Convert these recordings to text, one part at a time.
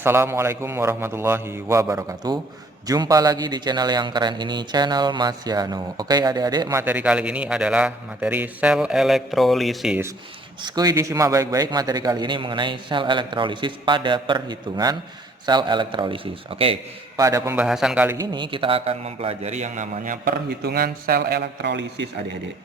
Assalamualaikum warahmatullahi wabarakatuh. Jumpa lagi di channel yang keren ini, channel Mas Yano. Oke adik-adik, materi kali ini adalah materi sel elektrolisis. Skuy disimak baik-baik, materi kali ini mengenai sel elektrolisis pada perhitungan sel elektrolisis. Oke, pada pembahasan kali ini kita akan mempelajari yang namanya perhitungan sel elektrolisis adik-adik.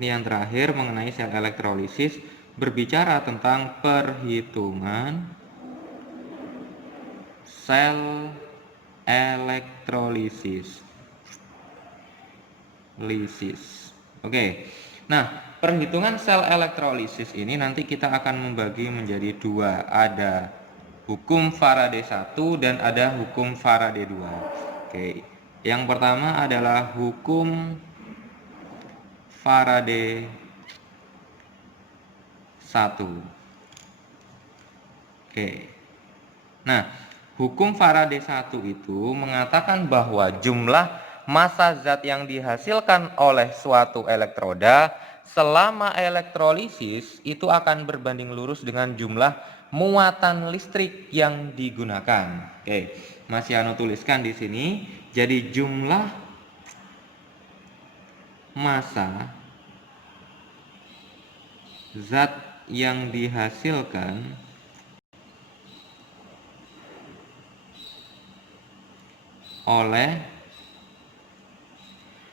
Ini yang terakhir mengenai sel elektrolisis, berbicara tentang perhitungan sel elektrolisis. Oke. Nah, perhitungan sel elektrolisis ini nanti kita akan membagi menjadi dua. Ada hukum Faraday 1 dan ada hukum Faraday 2. Oke. Yang pertama adalah hukum Faraday 1. Oke. Nah, hukum Faraday 1 itu mengatakan bahwa jumlah massa zat yang dihasilkan oleh suatu elektroda selama elektrolisis itu akan berbanding lurus dengan jumlah muatan listrik yang digunakan. Oke, Mas Yano tuliskan di sini. Jadi jumlah massa zat yang dihasilkan oleh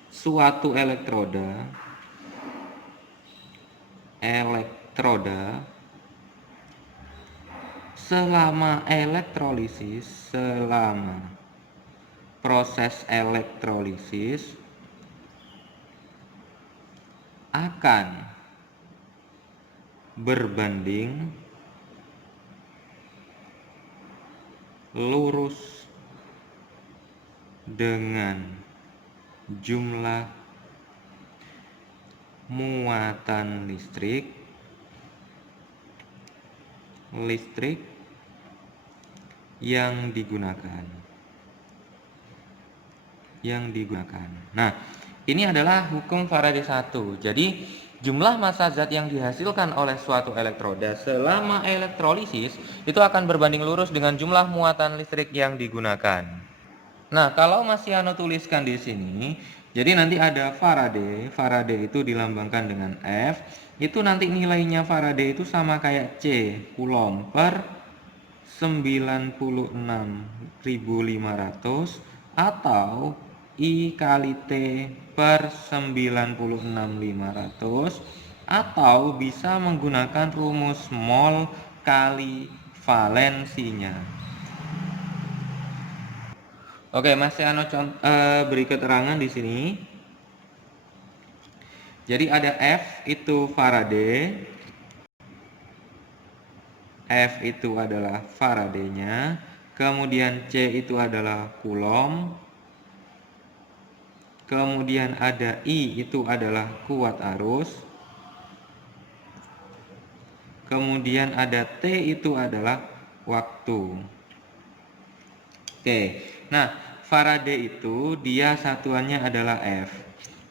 suatu elektroda selama elektrolisis, selama proses elektrolisis akan berbanding lurus dengan jumlah muatan listrik yang digunakan. Nah, ini adalah hukum Faraday 1. Jadi jumlah massa zat yang dihasilkan oleh suatu elektroda selama elektrolisis itu akan berbanding lurus dengan jumlah muatan listrik yang digunakan. Nah, kalau Mas Yano tuliskan di sini, jadi nanti ada Faraday. Faraday itu dilambangkan dengan F. Itu nanti nilainya Faraday itu sama kayak C, Coulomb per 96.500 atau I kali T per 96.500 atau bisa menggunakan rumus mol kali valensinya. Oke, Mas Yano beri keterangan di sini. Jadi ada F itu Faraday. F itu adalah Faraday-nya. Kemudian C itu adalah Coulomb. Kemudian ada I itu adalah kuat arus. Kemudian ada T itu adalah waktu. Oke. Nah, Faraday itu dia satuannya adalah F.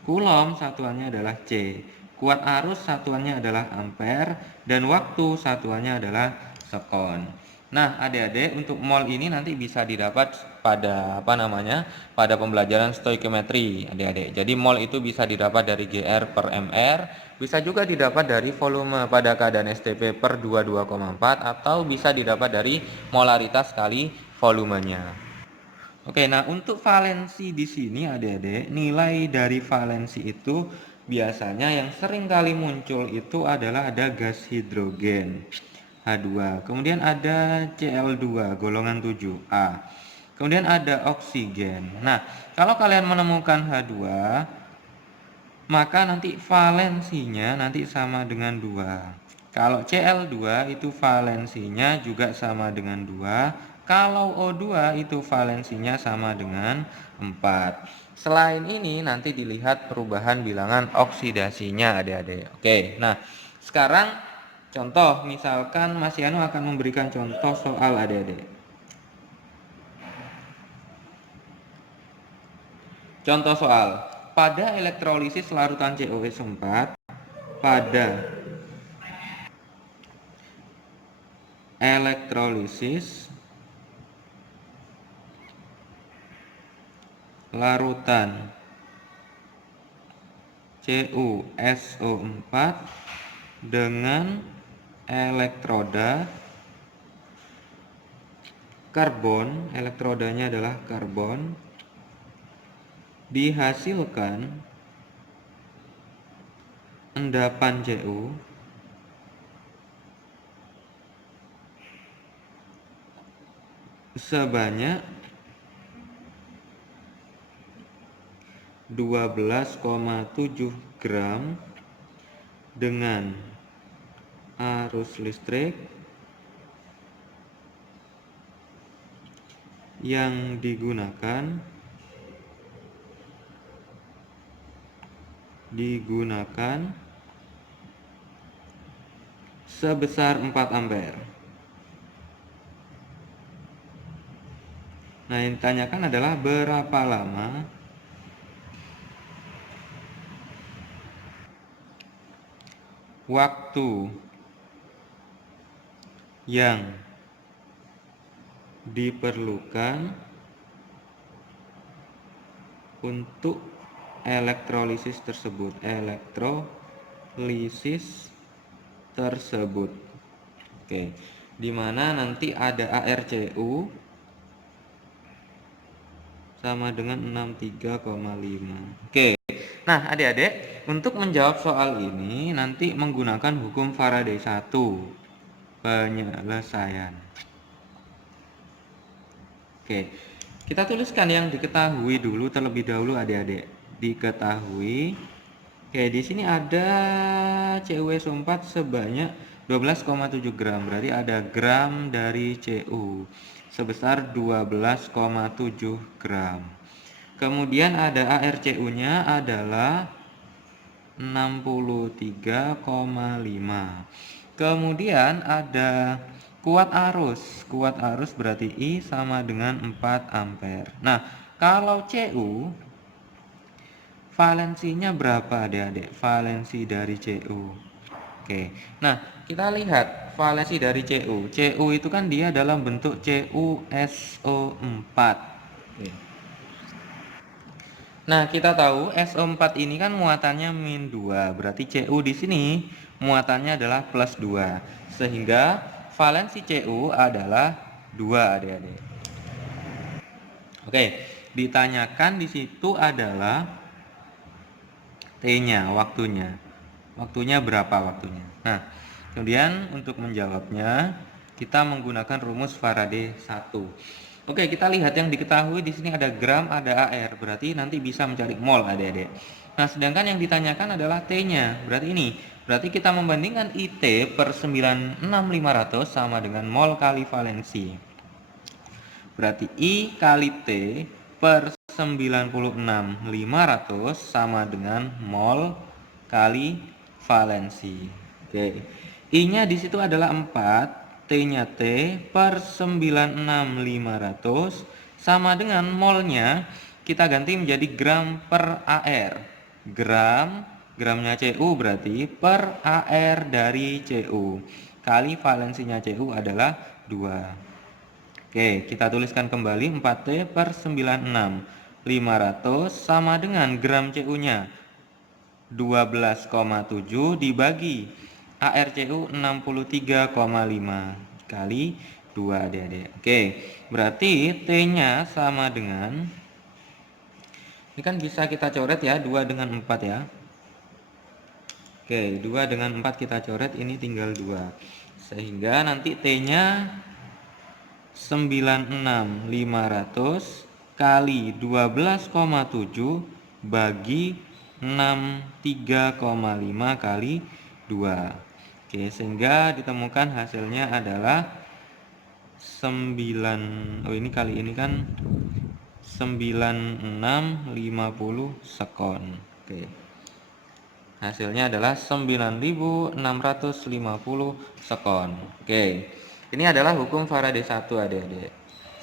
Coulomb satuannya adalah C. Kuat arus satuannya adalah ampere dan waktu satuannya adalah sekon. Nah, adik-adik, untuk mol ini nanti bisa didapat pada pada pembelajaran stoikiometri, adik-adik. Jadi mol itu bisa didapat dari GR per MR, bisa juga didapat dari volume pada keadaan STP per 22,4 atau bisa didapat dari molaritas kali volumenya. Oke, nah untuk valensi di sini adik-adik, nilai dari valensi itu biasanya yang sering kali muncul itu adalah ada gas hidrogen H2, kemudian ada Cl2 golongan 7A, kemudian ada oksigen. Nah, kalau kalian menemukan H2, maka nanti valensinya nanti sama dengan 2. Kalau Cl2 itu valensinya juga sama dengan 2. Kalau O2 itu valensinya sama dengan 4. Selain ini nanti dilihat perubahan bilangan oksidasinya adik-adik. Oke, nah sekarang contoh, misalkan Mas Yano akan memberikan contoh soal adik-adik. Contoh soal, pada elektrolisis larutan COS4 pada elektrolisis larutan CuSO4 dengan elektroda karbon, elektrodanya adalah karbon, dihasilkan endapan Cu sebanyak 12,7 gram dengan arus listrik yang digunakan sebesar 4 ampere. Nah, yang ditanyakan adalah berapa lama waktu yang diperlukan untuk elektrolisis tersebut. Oke, dimana nanti ada ArCu sama dengan 63,5. Oke. Nah, adik-adik, untuk menjawab soal ini nanti menggunakan hukum Faraday 1 penyelesaian. Oke. Kita tuliskan yang diketahui dulu terlebih dahulu, adik-adik. Diketahui. Oke, di sini ada CuSO4 sebanyak 12,7 gram. Berarti ada gram dari Cu sebesar 12,7 gram. Kemudian ada ArCu-nya adalah 63,5. Kemudian ada kuat arus berarti I sama dengan 4 ampere. Nah, kalau Cu valensinya berapa adik-adik? Valensi dari Cu. Oke. Nah, kita lihat valensi dari Cu. Cu itu kan dia dalam bentuk CuSO4. Oke. Nah, kita tahu SO4 ini kan muatannya min 2. Berarti Cu di sini muatannya adalah plus 2. Sehingga valensi Cu adalah 2, adik-adik. Oke, ditanyakan di situ adalah T-nya, waktunya. Waktunya berapa waktunya? Nah, kemudian untuk menjawabnya kita menggunakan rumus Faraday 1. Oke, kita lihat yang diketahui di sini ada gram, ada AR, berarti nanti bisa mencari mol, adik-adik. Nah, sedangkan yang ditanyakan adalah T-nya, berarti ini. Berarti kita membandingkan IT per 96500 sama dengan mol kali valensi. Berarti I kali T per 96500 sama dengan mol kali valensi. Oke. I-nya di situ adalah 4. T-nya T per 96500 sama dengan molnya kita ganti menjadi gram per AR. Gramnya Cu berarti per AR dari Cu kali valensinya Cu adalah 2. Oke, kita tuliskan kembali 4T per 96500 sama dengan gram Cu-nya 12,7 dibagi ArCu 63,5 kali 2, adik-adik. Oke, berarti T-nya sama dengan, ini kan bisa kita coret ya, 2 dengan 4 ya. Oke, 2 dengan 4 kita coret, ini tinggal 2. Sehingga nanti T-nya 96500 kali 12,7 bagi 63,5 kali 2. Oke, sehingga ditemukan hasilnya adalah 9, oh ini kali ini kan 9650 sekon. Oke. Hasilnya adalah 9650 sekon. Oke. Ini adalah hukum Faraday 1, adik-adik.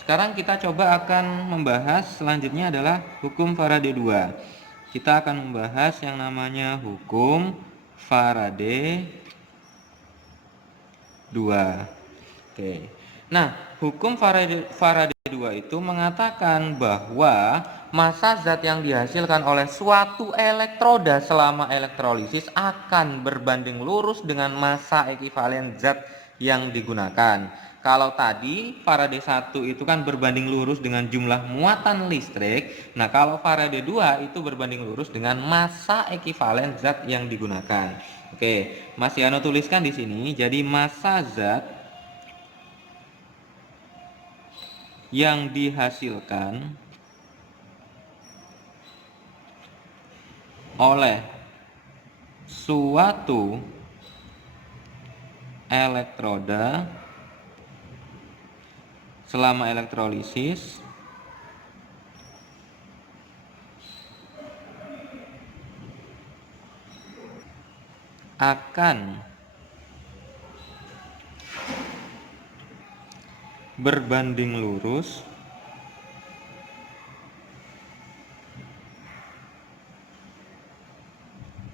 Sekarang kita coba akan membahas selanjutnya adalah hukum Faraday 2. Kita akan membahas yang namanya hukum Faraday 2. Oke. Nah, hukum Faraday 2 itu mengatakan bahwa massa zat yang dihasilkan oleh suatu elektroda selama elektrolisis akan berbanding lurus dengan massa ekivalen zat yang digunakan. Kalau tadi Faraday 1 itu kan berbanding lurus dengan jumlah muatan listrik. Nah, kalau Faraday 2 itu berbanding lurus dengan massa ekivalen zat yang digunakan. Oke, Mas Yano tuliskan di sini. Jadi massa zat yang dihasilkan oleh suatu elektroda selama elektrolisis akan berbanding lurus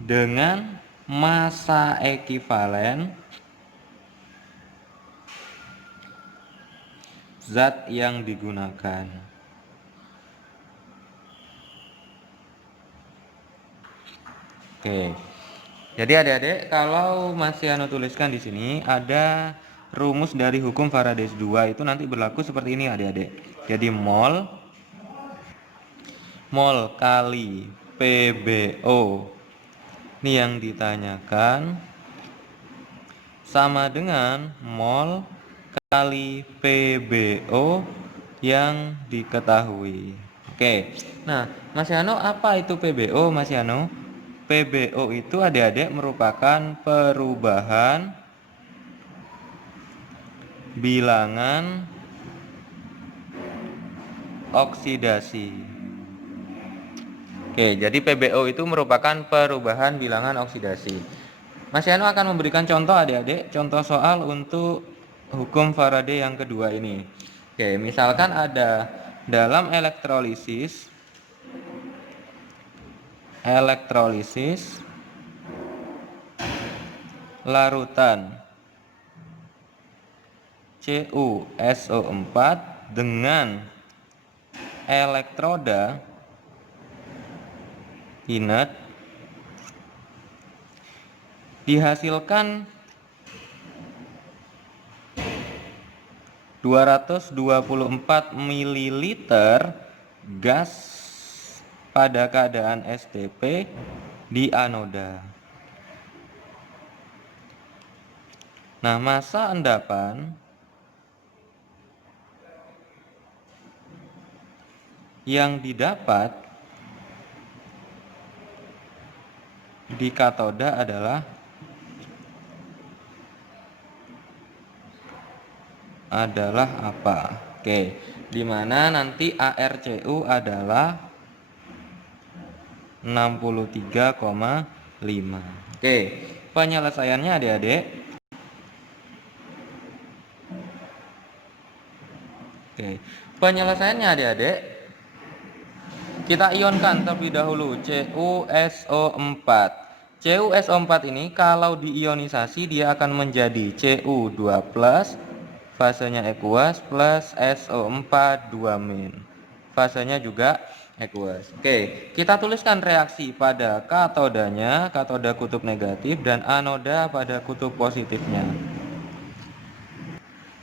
dengan massa ekivalen zat yang digunakan. Oke. Jadi adik-adik, kalau Mas Yano tuliskan di sini ada rumus dari hukum Faraday 2 itu nanti berlaku seperti ini adik-adik. Jadi mol kali PbO ini yang ditanyakan sama dengan mol kali PbO yang diketahui. Oke. Nah, Mas Yano, apa itu PbO, Mas Yano? PbO itu adik-adik merupakan perubahan bilangan oksidasi. Oke, jadi PbO itu merupakan perubahan bilangan oksidasi. Mas Yano akan memberikan contoh adik-adik, contoh soal untuk hukum Faraday yang kedua ini. Oke, misalkan ada dalam elektrolisis larutan CuSO4 dengan elektroda inert dihasilkan 224 ml gas pada keadaan STP di anoda. Nah, massa endapan yang didapat di katoda adalah apa? Oke, dimana nanti ArCu adalah 63,5. Oke, penyelesaiannya adik-adik. Oke, penyelesaiannya adik-adik, kita ionkan terlebih dahulu CuSO4. CuSO4 ini kalau diionisasi dia akan menjadi Cu2+, fasenya aqueous, plus SO4 2-. Fasenya juga aqueous. Oke, kita tuliskan reaksi pada katodanya, katoda kutub negatif, dan anoda pada kutub positifnya.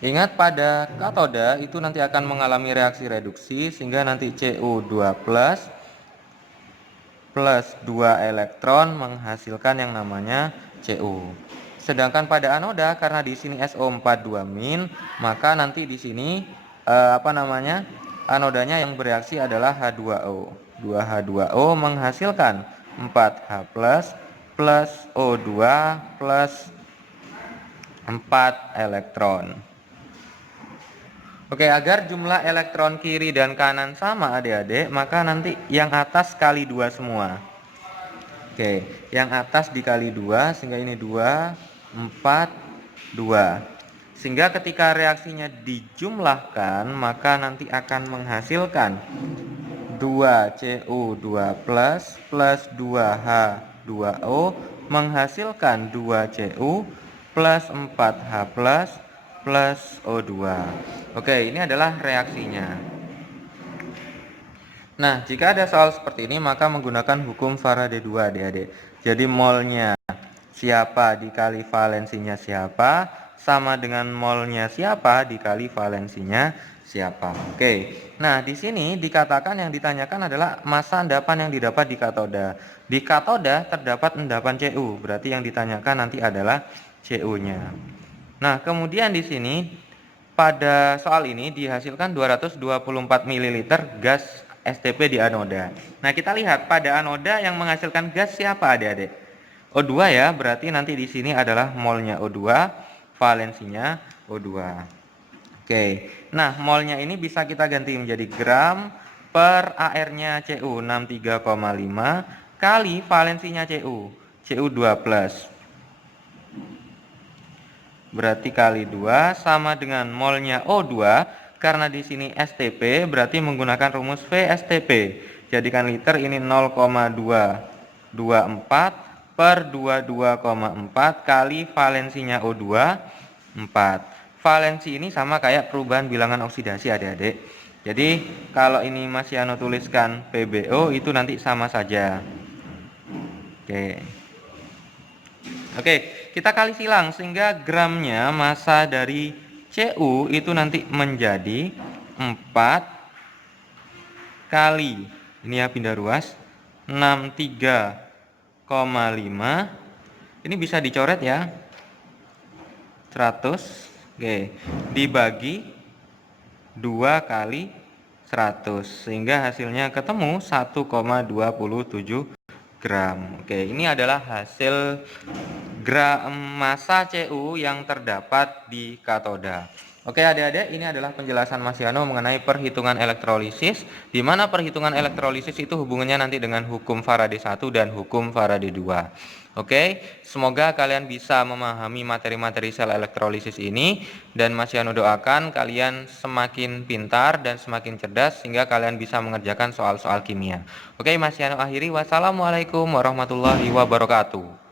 Ingat, pada katoda itu nanti akan mengalami reaksi reduksi sehingga nanti Cu2+ plus 2 elektron menghasilkan yang namanya Cu. Sedangkan pada anoda karena di sini SO4 2-, maka nanti di sini anodanya yang bereaksi adalah H2O. 2H2O menghasilkan 4H+ plus O2 plus 4 elektron. Oke, agar jumlah elektron kiri dan kanan sama adik-adik, maka nanti yang atas kali 2 semua. Oke, yang atas dikali 2 sehingga ini 2, 4, 2. Sehingga ketika reaksinya dijumlahkan, maka nanti akan menghasilkan 2Cu2+ plus 2H2O menghasilkan 2Cu plus 4H plus plus O2. Oke, ini adalah reaksinya. Nah, jika ada soal seperti ini, maka menggunakan hukum Faraday 2, adik-adik. Jadi molnya siapa dikali valensinya siapa, sama dengan molnya siapa dikali valensinya siapa. Oke, nah di sini dikatakan yang ditanyakan adalah massa endapan yang didapat di katoda. Di katoda terdapat endapan Cu, berarti yang ditanyakan nanti adalah Cu-nya. Nah, kemudian di sini pada soal ini dihasilkan 224 ml gas STP di anoda. Nah, kita lihat pada anoda yang menghasilkan gas siapa, adik-adik? O2 ya, berarti nanti di sini adalah molnya O2, valensinya O2. Oke, nah molnya ini bisa kita ganti menjadi gram per AR-nya Cu 63,5 kali valensinya Cu2 plus. Berarti kali 2 sama dengan molnya O2. Karena di sini STP berarti menggunakan rumus VSTP. Jadikan liter ini 0,224 per 22,4 kali valensinya O2 4. Valensi ini sama kayak perubahan bilangan oksidasi, adik-adik. Jadi kalau ini Mas Yano tuliskan PbO itu nanti sama saja. Oke, kita kali silang sehingga gramnya massa dari Cu itu nanti menjadi 4 kali, ini ya pindah ruas, 63,5. Ini bisa dicoret ya, 100. Oke, dibagi 2 kali 100 sehingga hasilnya ketemu 1,27 gram. Oke, ini adalah hasil gram massa Cu yang terdapat di katoda. Oke, adik-adik, ini adalah penjelasan Mas Yano mengenai perhitungan elektrolisis, di mana perhitungan elektrolisis itu hubungannya nanti dengan hukum Faraday 1 dan hukum Faraday 2. Oke, semoga kalian bisa memahami materi-materi sel elektrolisis ini, dan Mas Yano doakan kalian semakin pintar dan semakin cerdas sehingga kalian bisa mengerjakan soal-soal kimia. Oke, Mas Yano akhiri. Wassalamualaikum warahmatullahi wabarakatuh.